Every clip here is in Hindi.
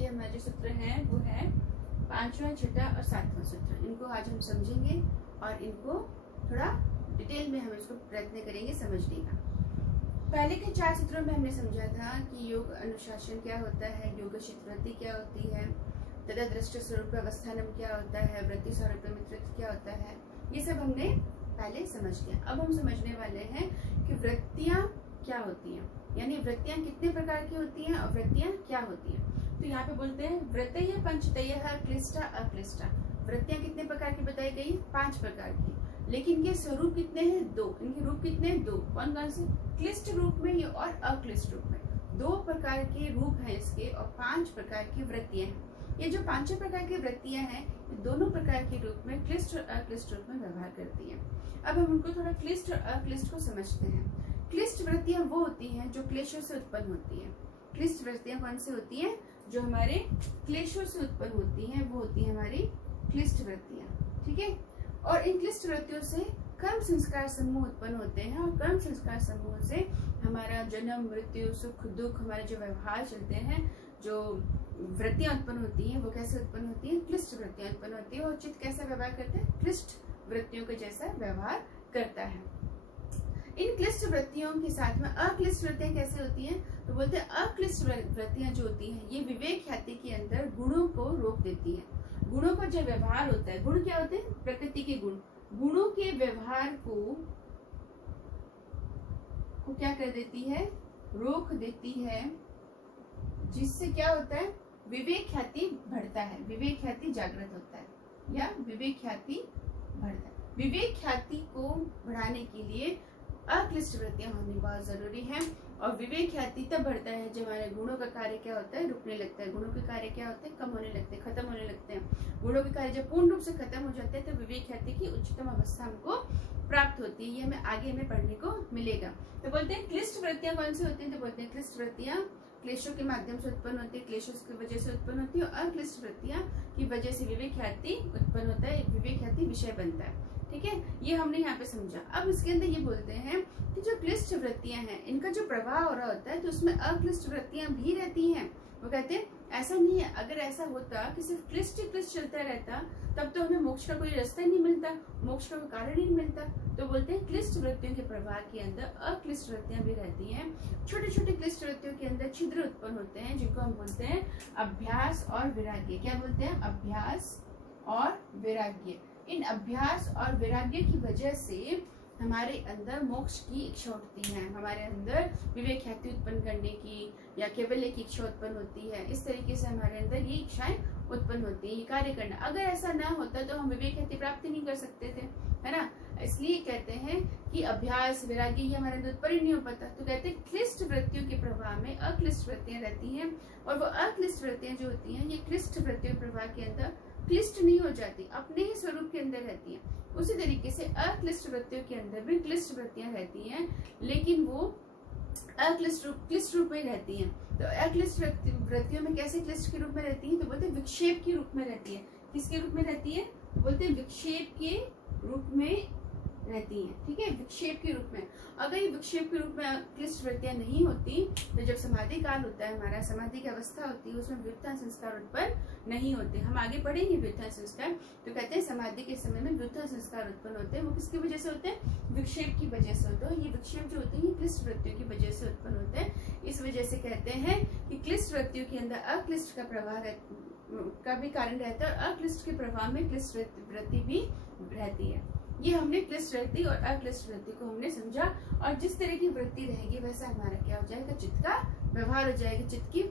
के हमारे जो सूत्र हैं वो है 5वां, 6वां और 7वां सूत्र। इनको आज हम समझेंगे और इनको थोड़ा डिटेल में हम इसको प्रयत्न करेंगे समझने का। पहले के 4 सूत्रों में हमने समझा था कि योग अनुशासन क्या होता है, योग चित्तवृत्ति क्या होती है, तथा दृष्ट स्वरूप अवस्थानम क्या होता है, वृत्ति स्वरूप मित्रत्व क्या होता है, ये सब हमने पहले समझ लिया। अब हम समझने वाले हैं कि वृत्तियां क्या होती हैं, यानी वृत्तियां कितने प्रकार की होती हैं और वृत्तियां क्या होती हैं। तो यहाँ पे बोलते हैं वृत्तयः पंचतयः क्लिष्टा अक्लिष्टा। वृत्तियां कितने प्रकार की बताई गई? 5 प्रकार की, लेकिन इनके स्वरूप कितने हैं? 2। इनके रूप कितने हैं? 2। कौन कौन से? क्लिष्ट रूप में और अक्लिष्ट रूप में। 2 प्रकार के रूप हैं इसके और 5 प्रकार की वृत्तियां हैं। ये जो 5 प्रकार की वृत्तियां हैं, ये दोनों प्रकार के रूप में क्लिष्ट और अक्लिष्ट रूप में व्यवहार करती हैं। अब हम उनको थोड़ा क्लिष्ट और अक्लिष्ट को समझते हैं। क्लिष्ट वृत्तियां वो होती हैं जो क्लेशों से उत्पन्न होती हैं। क्लिष्ट वृत्तियां कौन सी होती हैं? जो हमारे क्लेशों से उत्पन्न होती हैं, वो होती है हमारी क्लिष्ट वृत्तियां। ठीक है। और इन क्लिष्ट वृत्तियों से कर्म संस्कार समूह उत्पन्न होते हैं और कर्म संस्कार समूह से हमारा जन्म, मृत्यु, सुख, दुख, हमारे जो व्यवहार चलते हैं, जो वृत्तियां उत्पन्न होती हैं, वो कैसे उत्पन्न होती हैं? क्लिष्ट वृत्तियां उत्पन्न होती है। और चित्त कैसा व्यवहार करते हैं? क्लिष्ट वृत्तियों के जैसा व्यवहार करता है। इन क्लिष्ट वृत्तियों के साथ में अक्लिष्ट वृत्तियां कैसे होती हैं? तो बोलते हैं अक्लिष्ट वृत्तियां जो होती हैं, ये विवेक ख्याति के अंदर गुणों को रोक देती हैं। गुणों का जो व्यवहार होता है, गुण क्या होते हैं? प्रकृति के गुण। गुणों के व्यवहार को क्या कर देती है? रोक देती है, जिससे क्या होता है? विवेक ख्याति बढ़ता है, विवेक ख्याति जागृत होता है या विवेक ख्याति बढ़ता है। विवेक ख्याति को बढ़ाने के लिए अक्लिष्ट वृत्तियां होनी बहुत जरूरी है। और विवेक ख्याति तब बढ़ता है जब हमारे गुणों का कार्य क्या होता है? रुकने लगता है। गुणों के कार्य क्या होते हैं? कम होने लगते हैं, खत्म होने लगते हैं। गुणों के कार्य जब पूर्ण रूप से खत्म हो जाते हैं तो विवेक ख्याति की उच्चतम अवस्था हमको प्राप्त होती है। ये हमें आगे में पढ़ने को मिलेगा। तो बोलते हैं क्लिष्ट वृत्तियां कौन सी होती है? तो बोलते हैं क्लिष्ट वृत्तियां क्लेशों के माध्यम से उत्पन्न होती है, क्लेशों की वजह से उत्पन्न होती है। और अक्लिष्ट वृत्तियां की वजह से विवेक ख्याति उत्पन्न होता है, विवेक ख्याति विषय बनता है। ठीक है, ये हमने यहाँ पे समझा। अब इसके अंदर ये बोलते हैं कि जो क्लिष्ट वृत्तियां हैं, इनका जो प्रवाह हो रहा होता है तो उसमें अक्लिष्ट वृत्तियां भी रहती हैं। वो कहते हैं ऐसा नहीं है, अगर ऐसा होता कि सिर्फ क्लिष्ट ही क्लिष्ट चलता रहता तब तो हमें मोक्ष का कोई रास्ता ही नहीं मिलता, मोक्ष का कोई कारण ही नहीं मिलता। तो बोलते हैं क्लिष्ट वृत्तियों के प्रवाह के अंदर अक्लिष्ट वृत्तियां भी रहती हैं। छोटे छोटे क्लिष्ट वृत्तियों के अंदर छिद्र उत्पन्न होते हैं, जिनको हम बोलते हैं अभ्यास और वैराग्य। क्या बोलते हैं? अभ्यास और वैराग्य। इन अभ्यास और वैराग्य की वजह से हमारे अंदर मोक्ष की इच्छा उठती है, हमारे अंदर विवेक ख्याति उत्पन्न करने की या केवल एक इच्छा उत्पन्न होती है। इस तरीके से हमारे अंदर ये इच्छाएं उत्पन्न होती है, ये कार्य करना। अगर ऐसा ना होता तो हम विवेक ख्याति प्राप्त नहीं कर सकते थे, है ना। इसलिए कहते हैं कि अभ्यास वैराग्य ये हमारे अंदर उत्पन्न नहीं हो पाता। तो कहते हैं क्लिष्ट वृत्तियों के प्रवाह में अक्लिष्ट वृत्तियां रहती हैं। और वो अक्लिष्ट वृत्तियां जो होती हैं, ये क्लिष्ट वृत्तियों के प्रवाह के अंदर क्लिष्ट नहीं हो जाती, अपने ही स्वरूप के अंदर रहती हैं। उसी तरीके से अक्लिष्ट वृत्तियों के अंदर भी क्लिष्ट वृत्तियां रहती हैं, लेकिन वो क्लिष्ट रूप में रहती हैं। तो अक्लिष्ट वृत्तियों में कैसे क्लिष्ट के रूप में रहती हैं? तो बोलते हैं विक्षेप के रूप में रहती है। किसके रूप में रहती है? तो बोलते हैं विक्षेप के रूप में रहती हैं। ठीक है, विक्षेप के रूप में। अगर ये विक्षेप के रूप में क्लिष्ट वृत्तियां नहीं होती तो जब समाधि काल होता है, हमारा समाधि की अवस्था होती है, उसमें व्युत्थान संस्कार उत्पन्न नहीं होते। हम आगे पढ़ेंगे व्युत्थान संस्कार। तो कहते हैं समाधि के समय में व्युत्थान संस्कार उत्पन्न होते हैं। वो किसकी वजह से होते हैं? विक्षेप की वजह से होते हैं। ये विक्षेप जो होते हैं ये क्लिष्ट वृत्तियों की वजह से उत्पन्न होते हैं। इस वजह से कहते हैं कि क्लिष्ट वृत्तियों के अंदर अक्लिष्ट का प्रवाह का भी कारण रहता है और अक्लिष्ट के प्रभाव में क्लिष्ट वृत्ति भी रहती है। ये हमने क्लिष्ट वृत्ति और अक्लिष्ट वृत्ति को हमने समझा। और जिस तरह की वृत्ति रहेगी वैसा हमारा क्या हो जाएगा? चित्त का व्यवहार हो जाएगा, चित्त की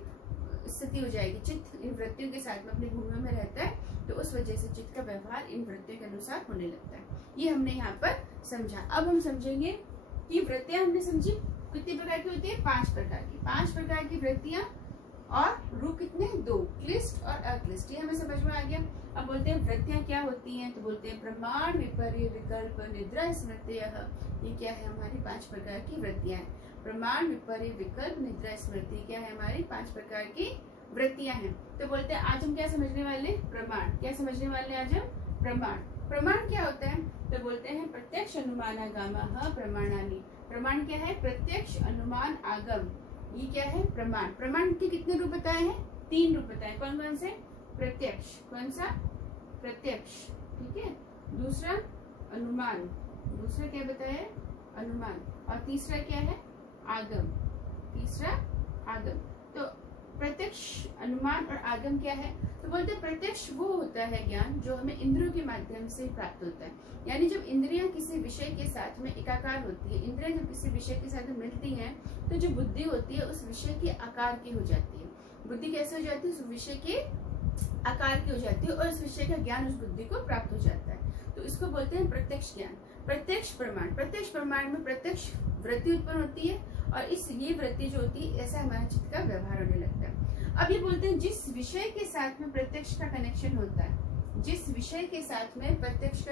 स्थिति हो जाएगी। चित्त इन वृत्तियों के साथ में अपने गुणों में रहता है, तो उस वजह से चित्त का व्यवहार इन वृत्तियों के अनुसार होने लगता है। ये हमने यहाँ पर समझा। अब हम समझेंगे कि वृत्तियां हमने समझी कितनी प्रकार की होती है? 5 प्रकार की। 5 प्रकार की वृत्तियां और रूप कितने? 2, क्लिष्ट और अक्लिष्ट। ये हमें समझ में आ गया। अब बोलते हैं वृत्तियां क्या होती हैं? तो बोलते हैं प्रमाण, विपर्य, विकल्प, निद्रा, स्मृतियः। ये क्या है? हमारी 5 प्रकार की वृत्तियां हैं। प्रमाण, विपर्य, विकल्प, निद्रा, स्मृति क्या है? हमारी 5 प्रकार की वृत्तियां हैं। तो बोलते हैं आज हम क्या समझने वाले? प्रमाण। क्या समझने वाले आज हम? प्रमाण। प्रमाण क्या होता है? तो बोलते हैं प्रत्यक्ष अनुमानागमः प्रमाणानि। प्रमाण क्या है? प्रत्यक्ष अनुमान आगम। ये क्या है? प्रमाण। प्रमाण के कितने रूप बताए हैं? तीन रूप बताए, कौन कौन से? प्रत्यक्ष, कौन सा? प्रत्यक्ष, ठीक है। दूसरा अनुमान, दूसरा क्या बताया? अनुमान। और तीसरा क्या है? आगम, तीसरा आगम। तो प्रत्यक्ष, अनुमान और आगम क्या है? तो बोलते हैं प्रत्यक्ष वो होता है ज्ञान जो हमें इंद्रियों के माध्यम से प्राप्त होता है। यानी जब इंद्रियां किसी विषय के साथ में एकाकार होती है, इंद्रियां जब किसी विषय के साथ में मिलती हैं, तो जो बुद्धि होती है उस विषय के आकार की हो जाती है। बुद्धि कैसे हो जाती है? उस विषय के आकार की हो जाती है और उस विषय का ज्ञान उस बुद्धि को प्राप्त हो जाता है। तो इसको बोलते हैं प्रत्यक्ष ज्ञान। प्रत्यक्ष प्रमाण, प्रत्यक्ष प्रमाण में प्रत्यक्ष वृत्ति उत्पन्न होती है और ये वृत्ति जो होती है ऐसा हमारा चित्त का व्यवहार होने लगता है। अब ये बोलते हैं जिस विषय के साथ में प्रत्यक्ष का कनेक्शन होता है, जिस विषय के साथ में प्रत्यक्ष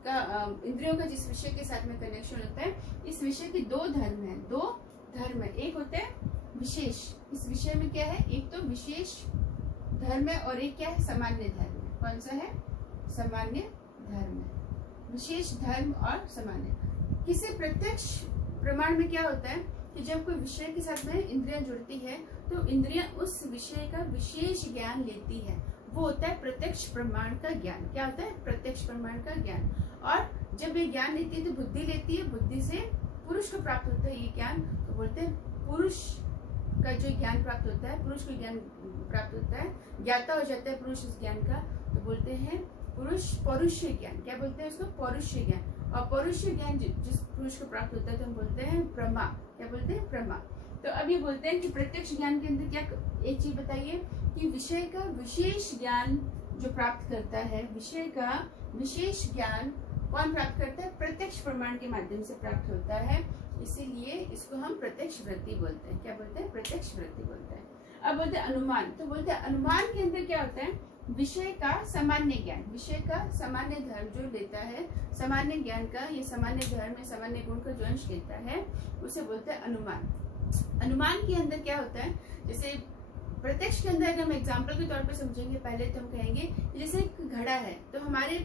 इंद्रियों का जिस विषय के साथ में कनेक्शन होता है, इस विषय के दो धर्म है, दो धर्म है। एक होता है विशेष, इस विषय में क्या है? एक तो विशेष धर्म है और एक क्या है? सामान्य धर्म है। कौन सा है? सामान्य धर्म है। विशेष धर्म और सामान्य। किसी प्रत्यक्ष प्रमाण में क्या होता है कि जब कोई विषय के साथ में इंद्रियां जुड़ती है तो इंद्रियां उस विषय का विशेष ज्ञान लेती है, वो होता है प्रत्यक्ष प्रमाण का ज्ञान। क्या होता है? प्रत्यक्ष प्रमाण का ज्ञान। और जब ये ज्ञान लेती है तो बुद्धि लेती है, बुद्धि से पुरुष को प्राप्त होता है ये ज्ञान। तो बोलते हैं पुरुष का जो ज्ञान प्राप्त होता है, पुरुष को ज्ञान प्राप्त होता है, ज्ञाता हो जाता है पुरुष इस ज्ञान का, तो बोलते हैं पुरुष पौरुष्य ज्ञान। क्या बोलते हैं उसको? पौरुष्य ज्ञान। और पौरुष्य ज्ञान जिस पुरुष को प्राप्त होता है तो हम बोलते हैं प्रमा। क्या बोलते हैं? प्रमा। तो अब ये बोलते हैं कि प्रत्यक्ष ज्ञान के अंदर क्या, एक चीज बताइए कि विषय का विशेष ज्ञान जो प्राप्त करता है, विषय का विशेष ज्ञान कौन प्राप्त करता है? प्रत्यक्ष प्रमाण के माध्यम से प्राप्त होता है, इसीलिए इसको हम प्रत्यक्ष वृत्ति बोलते हैं। क्या बोलते हैं? प्रत्यक्ष वृत्ति बोलते हैं। अब बोलते हैं अनुमान। तो बोलते हैं अनुमान के अंदर क्या होता है? विषय का सामान्य ज्ञान, विषय का सामान्य धर्म जो लेता है, सामान्य ज्ञान का, ये सामान्य धर्म है, सामान्य गुण का जो अंश लेता है उसे बोलते हैं अनुमान। अनुमान के अंदर क्या होता है? जैसे प्रत्यक्ष के अंदर अगर हम एग्जाम्पल के तौर पर समझेंगे, पहले तो हम कहेंगे जैसे एक घड़ा है, तो हमारे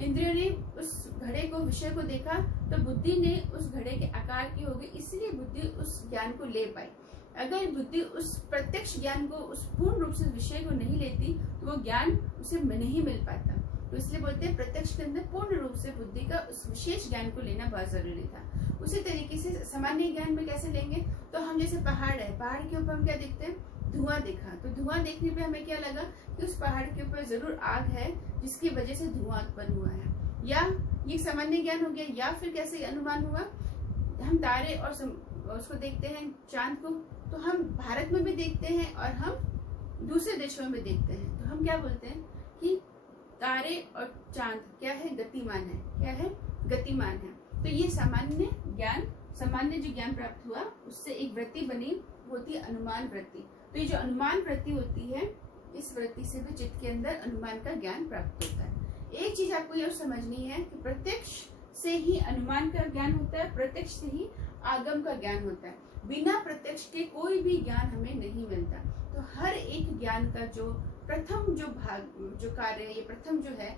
इंद्रियों ने उस घड़े को, विषय को देखा, तो बुद्धि ने उस घड़े के आकार की होगी, इसलिए बुद्धि उस ज्ञान को ले पाई। अगर बुद्धि उस प्रत्यक्ष ज्ञान को, उस पूर्ण रूप से विषय को नहीं लेती तो वो ज्ञान उसे नहीं मिल पाता। तो इसलिए बोलते हैं प्रत्यक्ष के अंदर पूर्ण रूप से बुद्धि का उस विशेष ज्ञान को लेना बहुत जरूरी था। उसी तरीके से सामान्य ज्ञान में कैसे लेंगे? तो हम जैसे पहाड़ है, पहाड़ के ऊपर हम क्या देखते हैं? धुआं देखा, तो धुआं देखने पे हमें क्या लगा कि उस पहाड़ के ऊपर जरूर आग है जिसकी वजह से धुआं उत्पन्न हुआ है, या ये सामान्य ज्ञान हो गया। या फिर कैसे अनुमान हुआ? हम तारे और उसको देखते हैं, चांद को, तो हम भारत में भी देखते हैं और हम दूसरे देशों में देखते हैं, तो हम क्या बोलते हैं कि तारे और चांद क्या है? गतिमान है। क्या है? गतिमान है। तो ये सामान्य ज्ञान, सामान्य जो ज्ञान प्राप्त हुआ उससे एक वृत्ति बनी, होती है अनुमान वृत्ति। तो ये जो अनुमान वृत्ति होती है, इस वृत्ति से भी चित्त के अंदर अनुमान का ज्ञान प्राप्त होता है। एक चीज आपको यह समझनी है कि प्रत्यक्ष से ही अनुमान का ज्ञान होता है, प्रत्यक्ष से ही आगम का ज्ञान होता है। बिना प्रत्यक्ष के कोई भी ज्ञान हमें नहीं मिलता। तो हर एक ज्ञान का जो प्रथम जो भाग, जो कार्य है, ये प्रथम जो है,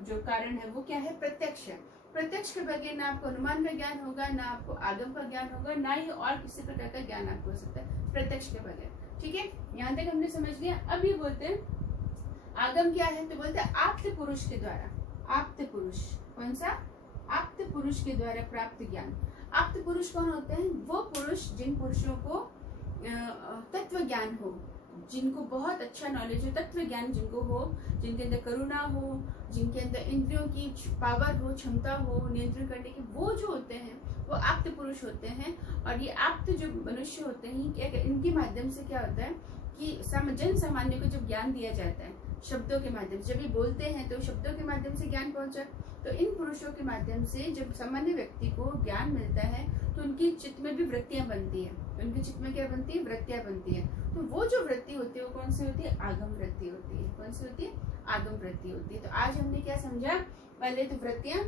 जो कारण है, वो क्या है? प्रत्यक्ष है। प्रत्यक्ष के बगैर ना आपको अनुमान का ज्ञान होगा, ना आपको आगम का ज्ञान होगा, ना ही और किसी प्रकार का ज्ञान आपको हो सकता है प्रत्यक्ष के बगैर। ठीक है, यहाँ तक हमने समझ लिया। अब ये बोलते हैं आगम क्या है? तो बोलते हैं आप्त पुरुष के द्वारा। आप्त पुरुष, कौन सा? आप्त पुरुष के द्वारा प्राप्त ज्ञान। आप्त पुरुष कौन होते हैं? वो पुरुष जिन पुरुषों को तत्व ज्ञान हो, जिनको बहुत अच्छा नॉलेज हो, तत्व ज्ञान जिनको हो, जिनके अंदर करुणा हो, जिनके अंदर इंद्रियों की पावर हो, क्षमता हो नियंत्रण करने की, वो जो होते हैं वो आप्त पुरुष होते हैं। और ये आप्त जो मनुष्य होते हैं, क्या इनके माध्यम से क्या होता है कि जन सामान्य को जब ज्ञान दिया जाता है शब्दों के माध्यम से, जब ये बोलते हैं तो शब्दों के माध्यम से ज्ञान पहुंचा, तो इन पुरुषों के माध्यम से जब सामान्य व्यक्ति को ज्ञान मिलता है तो उनकी चित्त में भी वृत्तियां बनती है। उनके चित्त में क्या बनती है? वृत्तियां बनती है। तो वो जो वृत्ति होती है वो कौन सी होती है? आगम वृत्ति होती है। कौन सी होती है? आगम वृत्ति होती है। तो आज हमने क्या समझा? पहले तो वृत्तियां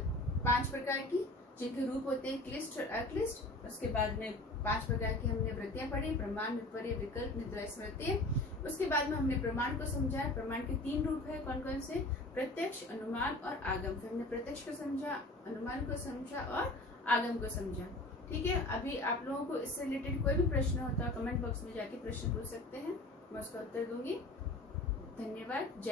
5 प्रकार की, जिनके रूप होते हैं क्लिष्ट और अक्लिष्ट। उसके बाद में 5 प्रकार की हमने वृत्तियां पढ़ी, प्रमाण, विपर्य, विकल्प, निद्रा, स्मृति। उसके बाद में हमने प्रमाण को समझा। प्रमाण के 3 रूप है, कौन कौन से? प्रत्यक्ष, अनुमान और आगम। फिर हमने प्रत्यक्ष को समझा, अनुमान को समझा और आगम को समझा। ठीक है, अभी आप लोगों को इससे रिलेटेड कोई भी प्रश्न होता है कमेंट बॉक्स में जाके प्रश्न पूछ सकते हैं। मैं उसका उत्तर दूंगी। धन्यवाद। जय